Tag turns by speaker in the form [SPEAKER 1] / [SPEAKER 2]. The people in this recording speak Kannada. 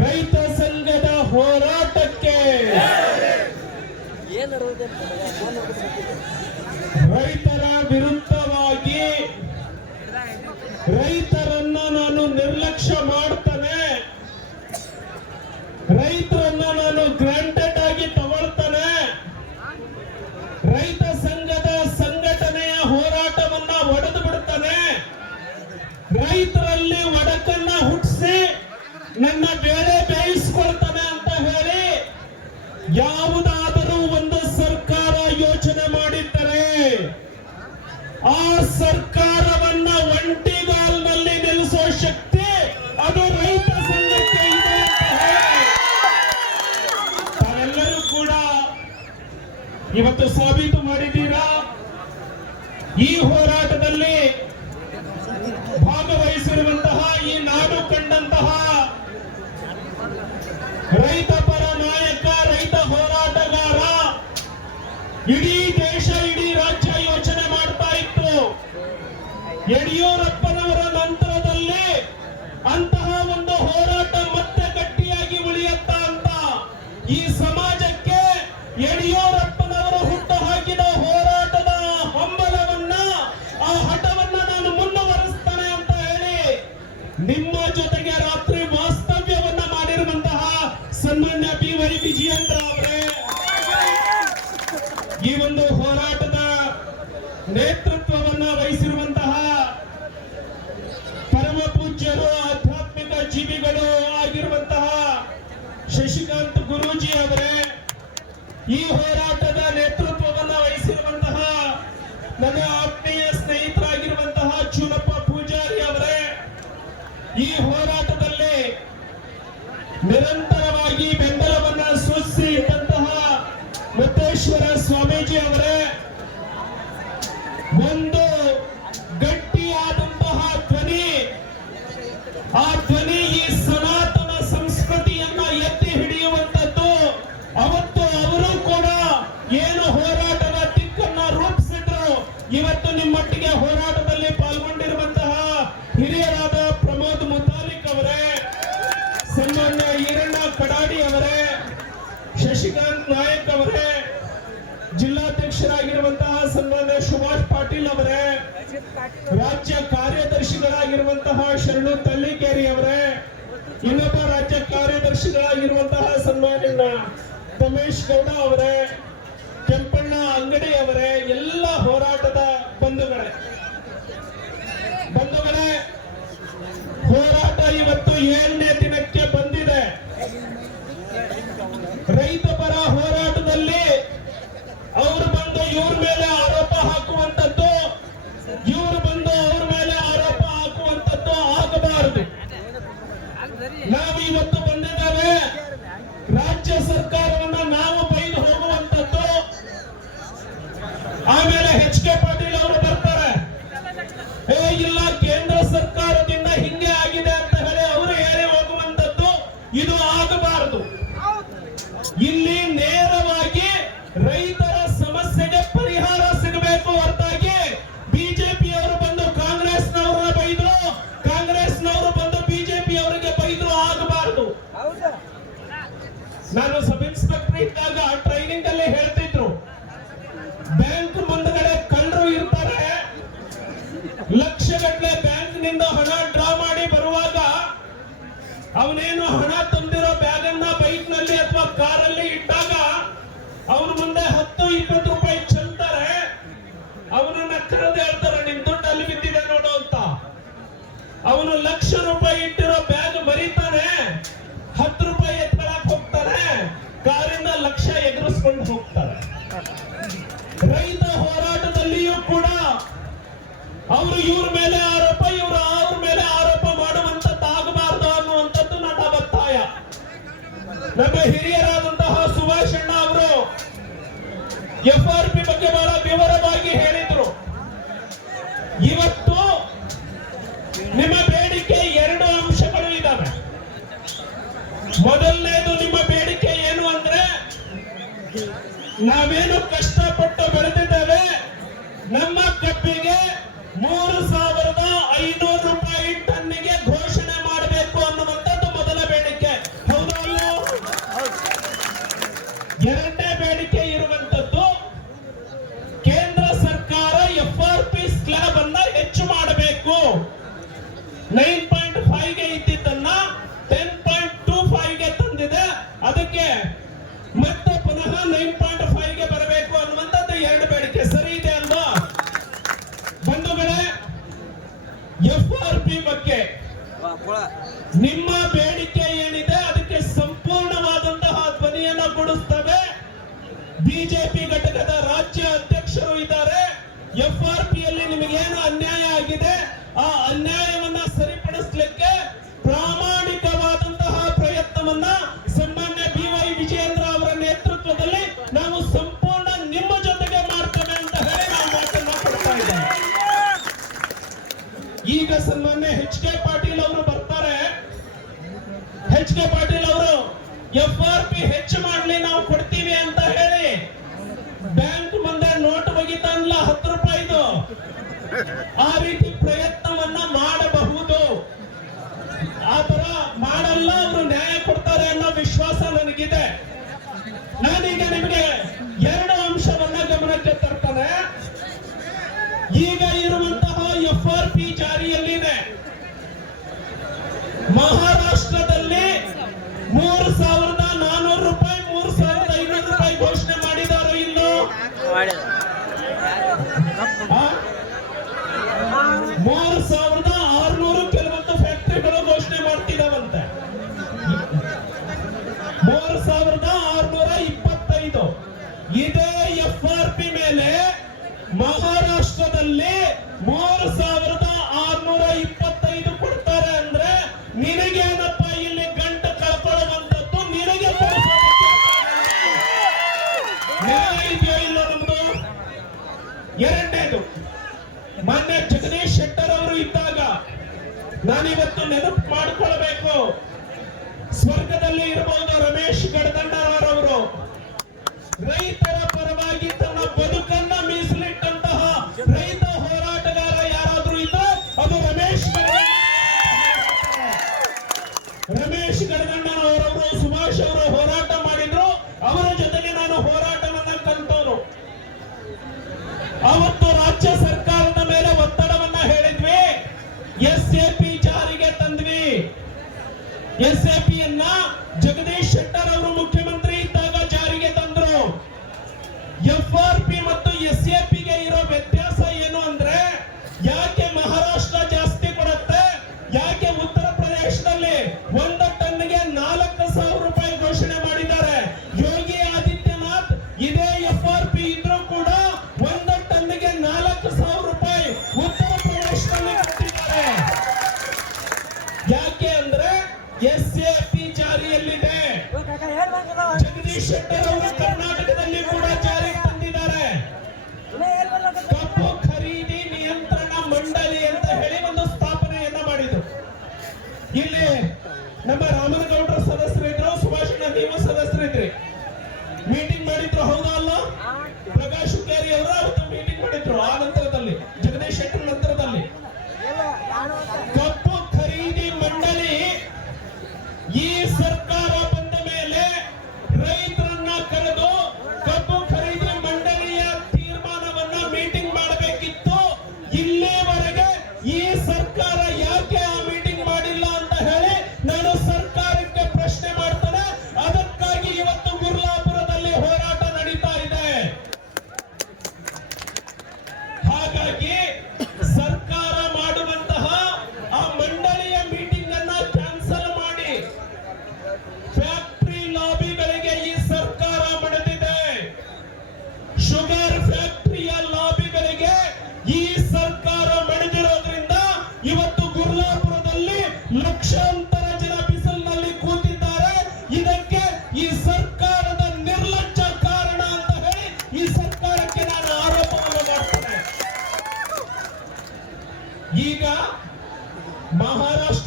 [SPEAKER 1] ರೈತ ಸಂಘದ ಹೋರಾಟಕ್ಕೆ ರೈತರ ವಿರುದ್ಧವಾಗಿ ರೈತರನ್ನ ನಾನು ನಿರ್ಲಕ್ಷ್ಯ ಮಾಡ್ತೇನೆ. ರೈತರನ್ನ ನಾನು ಗ್ರಾಂಟೆಡ್ ಆ ಸರ್ಕಾರವನ್ನ ಒಂಟಿಗಾಲ್ನಲ್ಲಿ ನಿಲ್ಲಿಸುವ ಶಕ್ತಿ ಅದು ರೈತ ಸಂಘಕ್ಕೆ ಇದೆ ತಾವೆಲ್ಲರೂ ಕೂಡ ಇವತ್ತು ಸಾಬೀತು ಮಾಡಿದ್ದೀರಾ? ಈ ಹೋರಾಟದಲ್ಲಿ ಭಾಗವಹಿಸಿರುವಂತಹ ಈ ನಾಡು ಕಂಡಂತಹ ರೈತ ಪರ ನಾಯಕ, ರೈತ ಹೋರಾಟಗಾರ, ಇಡೀ ವೈ ಅವರೇ. ಈ ಒಂದು ಹೋರಾಟದ ನೇತೃತ್ವವನ್ನ ವಹಿಸಿರುವಂತಹ ಪರಮ ಪೂಜ್ಯರು, ಆಧ್ಯಾತ್ಮಿಕ ಜೀವಿಗಳು ಆಗಿರುವಂತಹ ಶಶಿಕಾಂತ್ ಗುರೂಜಿ ಅವರೇ, ಈ ಹೋರಾಟದ ನೇತೃತ್ವವನ್ನ ವಹಿಸಿರುವಂತಹ ನನ್ನ ಆತ್ಮೀಯ ಸ್ನೇಹಿತರಾಗಿರುವಂತಹ ಚೂನಪ್ಪ ಪೂಜಾರಿ ಅವರೇ, ಈ ಹೋರಾಟದಲ್ಲಿ ರಾಜ್ಯ ಕಾರ್ಯದರ್ಶಿಗಳಾಗಿರುವಂತಹ ಶರಣು ತಳ್ಳಿಕೇರಿ ಅವರೇ, ಇನ್ನೊಬ್ಬ ರಾಜ್ಯ ಕಾರ್ಯದರ್ಶಿಗಳಾಗಿರುವಂತಹ ಸನ್ಮಾನ್ಯ ರಮೇಶ್ ಗೌಡ ಅವರೇ, ಕೆಂಪಣ್ಣ ಅಂಗಡಿ ಅವರೇ, ಎಲ್ಲ ಹೋರಾಟದ ಬಂಧುಗಳೇ. ಬಂಧುಗಳೇ, ಹೋರಾಟ ಇವತ್ತು ಏಳನೇ ಇದ್ದಾಗ ಟ್ರೈನಿಂಗ್ ಅಲ್ಲಿ ಹೇಳ್ತಿದ್ರು. ಬ್ಯಾಂಕ್ ಮುಂದ್ಗಡೆ ಕಳ್ಳರು ಇರ್ತಾರೆ. ಲಕ್ಷಗಟ್ಟಲೆ ಬ್ಯಾಂಕ್ನಿಂದ ಹಣ ಡ್ರಾ ಮಾಡಿ ಬರುವಾಗ ಅವನೇನು ಹಣ ತಂದಿರೋ ಬ್ಯಾಗ್ ಅನ್ನ ಬೈಕ್ನಲ್ಲಿ ಅಥವಾ ಕಾರಲ್ಲಿ ಇಟ್ಟಾಗ ಅವ್ರ ಮುಂದೆ ಹತ್ತು, ಇಪ್ಪತ್ತು ರೂಪಾಯಿ ಚೆಲ್ತಾರೆ. ಅವನನ್ನ ಕರೆದು ಹೇಳ್ತಾರೆ, ನಿಮ್ ದುಡ್ಡು ಅಲ್ಲಿ ಬಿದ್ದಿದೆ ನೋಡು ಅಂತ. ಅವನು ಲಕ್ಷ ರೂಪಾಯಿ ಇಟ್ಟಿರೋ ಬ್ಯಾಗ್ ಮರಿತಾನೆ. ಹತ್ತು ಇವ್ರ ಮೇಲೆ ಆರೋಪ, ಇವ್ರ ಅವ್ರ ಮೇಲೆ ಆರೋಪ ಮಾಡುವಂತದ್ದು ಆಗಬಾರ್ದು ಅನ್ನುವಂಥದ್ದು ನನ್ನ ಒತ್ತಾಯ ನಮ್ಮ ಹಿರಿಯರಾದಂತಹ ಸುಭಾಷ್ ಅಣ್ಣ ಅವರು ಎಫ್ ಆರ್ ಪಿ ಬಗ್ಗೆ ಬಹಳ ವಿವರವಾಗಿ ಹೇಳಿದ್ರು. ಇವತ್ತು ನಿಮ್ಮ ಬೇಡಿಕೆ ಎರಡು ಅಂಶಗಳು ಇದ್ದಾವೆ ಮೊದಲನೇದು ನಿಮ್ಮ ಬೇಡಿಕೆ ಏನು ಅಂದ್ರೆ ನಾವೇನು ಕಷ್ಟಪಟ್ಟು ನೈನ್ ಪಾಯಿಂಟ್ ಫೈವ್ಗೆ ಇದ್ದಿದ್ದನ್ನ ಟೆನ್ ಪಾಯಿಂಟ್ ಟೂ ಫೈವ್ಗೆ ತಂದಿದೆ. ಅದಕ್ಕೆ ಮತ್ತೆ ಪುನಃ ನೈನ್ ಪಾಯಿಂಟ್ ಫೈವ್ಗೆ ಬರಬೇಕು ಅನ್ನುವಂಥದ್ದು ಎರಡು ಬೇಡಿಕೆ. ಸರಿ ಇದೆ ಅಲ್ವಾ? ಬಂಧುಗಳೇ ಎಫ್ ಆರ್ ಪಿ ಬಗ್ಗೆ ನಿಮ್ಮ ಬೇಡಿಕೆ ಈಗ ಇರುವಂತಹ ಎಫ್ ಆರ್ ಪಿ ಜಾರಿಯಲ್ಲಿದೆ. ಮಹಾರಾಷ್ಟ್ರದಲ್ಲಿ ಮೂರು ಸಾವಿರದ ನಾನೂರು ರೂಪಾಯಿ ಮೂರು ಸಾವಿರದ ಐನೂರು ರೂಪಾಯಿ ಘೋಷಣೆ ಮಾಡಿದಾರು ಇನ್ನು ಮೂರು ಸಾವಿರದ ಏನಪ್ಪ ಇಲ್ಲಿ ಗಂಟ ಎರಡನೇದು, ಮಾನ್ಯ ಜಗದೀಶ್ ಶೆಟ್ಟರ್ ಅವರು ಇದ್ದಾಗ ನಾನಿವತ್ತು ನೆನಪು ಮಾಡ್ಕೊಳ್ಬೇಕು. ಸ್ವರ್ಗದಲ್ಲಿ ಇರಬಹುದು ರಮೇಶ್ ಗಡದಂಡರವರು ರೈತರ ಶ್ರೀ ಶೆಟ್ಟರ್ ಅವರ ಕರ್ನಾಟಕ ಹಾಕಿ